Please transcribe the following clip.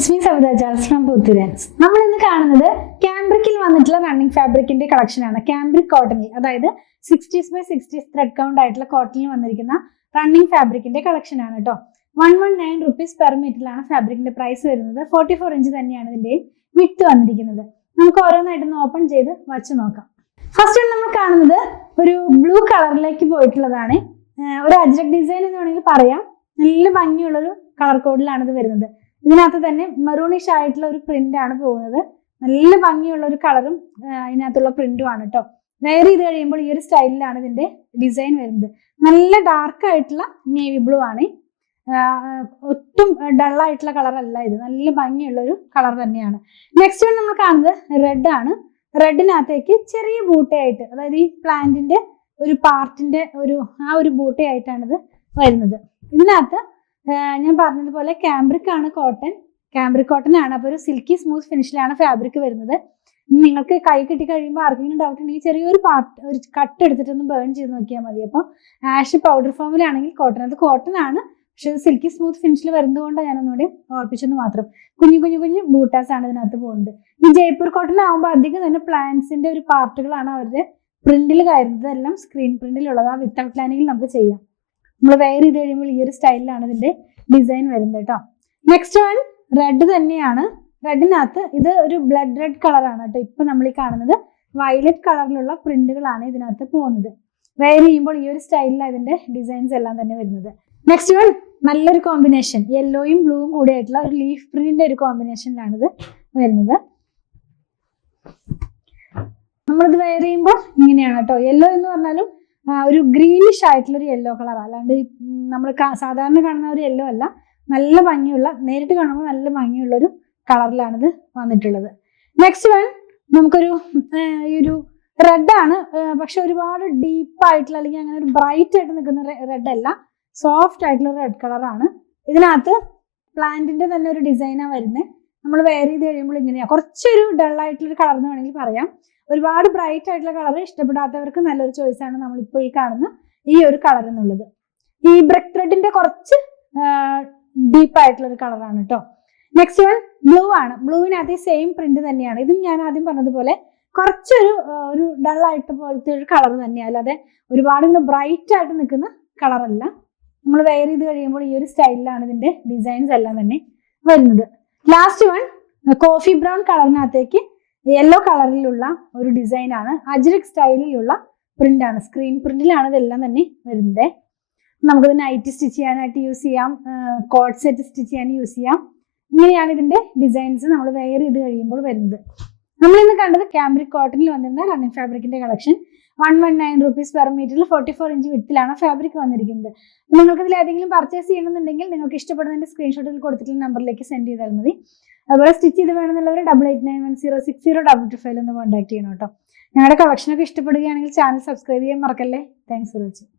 It's me Savitha Jals from പുത്തുരാൻസ്. നമ്മൾ ഇന്ന് കാണുന്നത് ക്യാമ്പ്രിക്കിൽ വന്നിട്ടുള്ള റണ്ണിങ് ഫാബ്രിക്കിന്റെ കളക്ഷൻ ആണ്. ക്യാമ്പ്രിക് കോട്ടണിൽ, അതായത് 60s/60s ത്രെഡ് കൗണ്ട് ആയിട്ടുള്ള കോട്ടണിൽ വന്നിരിക്കുന്ന റണ്ണിങ് ഫാബ്രിക്കിന്റെ കളക്ഷൻ ആണ് കേട്ടോ. 119 rupees പെർ മീറ്ററിലാണ് ഫാബ്രിക്കിന്റെ പ്രൈസ് വരുന്നത്. 44 ഇഞ്ച് തന്നെയാണ് ഇതിന്റെ വിഡ്ത് വന്നിരിക്കുന്നത്. നമുക്ക് ഓരോന്നായിട്ടൊന്ന് ഓപ്പൺ ചെയ്ത് വച്ച് നോക്കാം. ഫസ്റ്റ് നമ്മൾ കാണുന്നത് ഒരു ബ്ലൂ കളറിലേക്ക് പോയിട്ടുള്ളതാണ്. ഒരു അജ്രക് ഡിസൈൻ എന്ന് വേണമെങ്കിൽ പറയാം. നല്ല ഭംഗിയുള്ളൊരു കളർ കോഡിലാണ് ഇത് വരുന്നത്. ഇതിനകത്ത് തന്നെ മെറൂണിഷ് ആയിട്ടുള്ള ഒരു പ്രിന്റ് ആണ് പോകുന്നത്. നല്ല ഭംഗിയുള്ള ഒരു കളറും ഇതിനകത്തുള്ള പ്രിന്റും ആണ് കേട്ടോ. വെയർ ചെയ്ത് കഴിയുമ്പോൾ ഈ ഒരു സ്റ്റൈലിലാണ് ഇതിന്റെ ഡിസൈൻ വരുന്നത്. നല്ല ഡാർക്ക് ആയിട്ടുള്ള നേവി ബ്ലൂ ആണ്. ഒട്ടും ഡള്ളായിട്ടുള്ള കളർ അല്ല ഇത്. നല്ല ഭംഗിയുള്ള ഒരു കളർ തന്നെയാണ്. നെക്സ്റ്റ് വൺ നമ്മൾ കാണുന്നത് റെഡ് ആണ്. റെഡിനകത്തേക്ക് ചെറിയ ബൂട്ടയായിട്ട്, അതായത് ഈ പ്ലാന്റിന്റെ ഒരു പാർട്ടിന്റെ ഒരു ബൂട്ടയായിട്ടാണ് ഇത് വരുന്നത്. ഇതിനകത്ത് ഞാൻ പറഞ്ഞതുപോലെ ക്യാമ്പ്രിക് ആണ് കോട്ടൺ. ക്യാമ്പ്രിക് കോട്ടൺ ആണ്. അപ്പോൾ ഒരു സിൽക്കി സ്മൂത്ത് ഫിനിഷിലാണ് ഫാബ്രിക് വരുന്നത്. നിങ്ങൾക്ക് കൈ കിട്ടി കഴിയുമ്പോൾ ആർക്കെങ്കിലും ഡൗട്ട് ഉണ്ടെങ്കിൽ ചെറിയൊരു ഒരു കട്ട് എടുത്തിട്ടൊന്ന് ബേൺ ചെയ്ത് നോക്കിയാൽ മതി. അപ്പോൾ ആഷ് പൗഡർ ഫോമിലാണെങ്കിൽ കോട്ടൺ, അത് കോട്ടൺ ആണ്, പക്ഷെ അത് സിൽക്കി സ്മൂത്ത് ഫിനിഷിൽ വരുന്നത് കൊണ്ടാണ് ഞാനൊന്നുകൂടി ഓർപ്പിച്ചെന്ന് മാത്രം. കുഞ്ഞു ബൂട്ടാസ് ആണ് ഇതിനകത്ത് പോകുന്നത്. ഈ ജയ്പൂർ കോട്ടൺ ആകുമ്പോൾ അധികം തന്നെ പ്ലാന്റ്സിന്റെ ഒരു പാർട്ടുകളാണ് അവരുടെ പ്രിന്റിൽ കയറുന്നത്. എല്ലാം സ്ക്രീൻ പ്രിന്റിലുള്ളത്. ആ വിത്തൗട്ട് ലൈനിങ്ങിൽ നമുക്ക് ചെയ്യാം. നമ്മൾ വെയർ ചെയ്ത് കഴിയുമ്പോൾ ഈ ഒരു സ്റ്റൈലിലാണ് ഇതിന്റെ ഡിസൈൻ വരുന്നത് കേട്ടോ. നെക്സ്റ്റ് വൺ റെഡ് തന്നെയാണ്. റെഡിനകത്ത് ഇത് ഒരു ബ്ലഡ് റെഡ് കളറാണ് കേട്ടോ. ഇപ്പൊ നമ്മൾ ഈ കാണുന്നത് വയലറ്റ് കളറിലുള്ള പ്രിന്റുകളാണ് ഇതിനകത്ത് പോകുന്നത്. വെയർ ചെയ്യുമ്പോൾ ഈ ഒരു സ്റ്റൈലിലാണ് ഇതിന്റെ ഡിസൈൻസ് എല്ലാം തന്നെ വരുന്നത്. നെക്സ്റ്റ് വൺ നല്ലൊരു കോമ്പിനേഷൻ, യെല്ലോയും ബ്ലൂവും കൂടി ആയിട്ടുള്ള ഒരു ലീഫ് പ്രിന്റിന്റെ ഒരു കോമ്പിനേഷനിലാണ് ഇത് വരുന്നത്. നമ്മളിത് വെയർ ചെയ്യുമ്പോൾ ഇങ്ങനെയാണ് കേട്ടോ. യെല്ലോ എന്ന് പറഞ്ഞാലും ഒരു ഗ്രീനിഷ് ആയിട്ടുള്ള ഒരു യെല്ലോ കളർ, അല്ലാണ്ട് നമ്മൾ സാധാരണ കാണുന്ന ഒരു യെല്ലോ അല്ല. നല്ല ഭംഗിയുള്ള, നേരിട്ട് കാണുമ്പോൾ നല്ല ഭംഗിയുള്ള ഒരു കളറിലാണ് ഇത് വന്നിട്ടുള്ളത്. നെക്സ്റ്റ് വൺ നമുക്കൊരു ഈ ഒരു റെഡ് ആണ്, പക്ഷെ ഒരുപാട് ഡീപ്പ് ആയിട്ടുള്ള അല്ലെങ്കിൽ അങ്ങനെ ഒരു ബ്രൈറ്റ് ആയിട്ട് നിൽക്കുന്ന റെഡ് അല്ല, സോഫ്റ്റ് ആയിട്ടുള്ള റെഡ് കളറാണ്. ഇതിനകത്ത് പ്ലാന്റിന്റെ തന്നെ ഒരു ഡിസൈനാണ് വരുന്നത്. നമ്മൾ വെയർ ചെയ്ത് കഴിയുമ്പോൾ ഇങ്ങനെയാണ്. കുറച്ചൊരു ഡൾ ആയിട്ടുള്ള കളർ എന്ന് വേണമെങ്കിൽ പറയാം. ഒരുപാട് ബ്രൈറ്റ് ആയിട്ടുള്ള കളർ ഇഷ്ടപ്പെടാത്തവർക്ക് നല്ലൊരു ചോയ്സ് ആണ് നമ്മളിപ്പോൾ ഈ കാണുന്ന ഈ ഒരു കളർ എന്നുള്ളത്. ഈ ബ്രിക്ക് ത്രെഡിന്റെ കുറച്ച് ഡീപ്പ് ആയിട്ടുള്ള ഒരു കളറാണ് കേട്ടോ. നെക്സ്റ്റ് വൺ ബ്ലൂ ആണ്. ബ്ലൂവിനകത്ത് സെയിം പ്രിന്റ് തന്നെയാണ്. ഇതും ഞാൻ ആദ്യം പറഞ്ഞതുപോലെ കുറച്ചൊരു ഡൾ ആയിട്ട് പോലത്തെ ഒരു കളർ തന്നെയാണ്, അല്ലാതെ ഒരുപാട് ബ്രൈറ്റ് ആയിട്ട് നിൽക്കുന്ന കളറല്ല. നമ്മൾ വെയർ ചെയ്ത് കഴിയുമ്പോൾ ഈ ഒരു സ്റ്റൈലിലാണ് ഇതിന്റെ ഡിസൈൻസ് എല്ലാം തന്നെ വരുന്നത്. ലാസ്റ്റ് വൺ കോഫി ബ്രൗൺ കളറിനകത്തേക്ക് യെല്ലോ കളറിലുള്ള ഒരു ഡിസൈൻ ആണ്. അജ്രക് സ്റ്റൈലിലുള്ള പ്രിന്റ് ആണ്. സ്ക്രീൻ പ്രിന്റിലാണ് ഇതെല്ലാം തന്നെ വരുന്നത്. നമുക്കിത് നൈറ്റ് സ്റ്റിച്ച് ചെയ്യാനായിട്ട് യൂസ് ചെയ്യാം, കോട്ട് സെറ്റ് സ്റ്റിച്ച് ചെയ്യാൻ യൂസ് ചെയ്യാം. ഇങ്ങനെയാണ് ഇതിന്റെ ഡിസൈൻസ് നമ്മൾ വെയർ ചെയ്ത് കഴിയുമ്പോൾ വരുന്നത്. നമ്മൾ ഇന്ന് കണ്ടത് ക്യാമ്പ്രിക് കോട്ടണിൽ വന്നിരുന്ന റണ്ണിങ് ഫാബ്രിക്കിന്റെ കളക്ഷൻ. 119 rupees പെർ മീറ്ററിൽ 44 ഇഞ്ച് വിഡ്ത്തിലാണ് ഫാബ്രിക് വന്നിരിക്കുന്നത്. നിങ്ങൾക്ക് ഇതിൽ ഏതെങ്കിലും പർച്ചേസ് ചെയ്യണമെന്നുണ്ടെങ്കിൽ നിങ്ങൾക്ക് ഇഷ്ടപ്പെടുന്നതിന്റെ സ്ക്രീൻഷോട്ടിൽ കൊടുത്തിട്ടുള്ള നമ്പറിലേക്ക് സെൻഡ് ചെയ്താൽ മതി. അതുപോലെ സ്റ്റിച്ച് ചെയ്ത് വേണമെന്നുള്ളവർ 8891060225 ഒന്ന് കോൺടാക്ട് ചെയ്യണം കേട്ടോ. ഞങ്ങളുടെ കളക്ഷനൊക്കെ ഇഷ്ടപ്പെടുകയാണെങ്കിൽ ചാനൽ സബ്സ്ക്രൈബ് ചെയ്യാൻ മറക്കല്ലേ. Thanks for watching.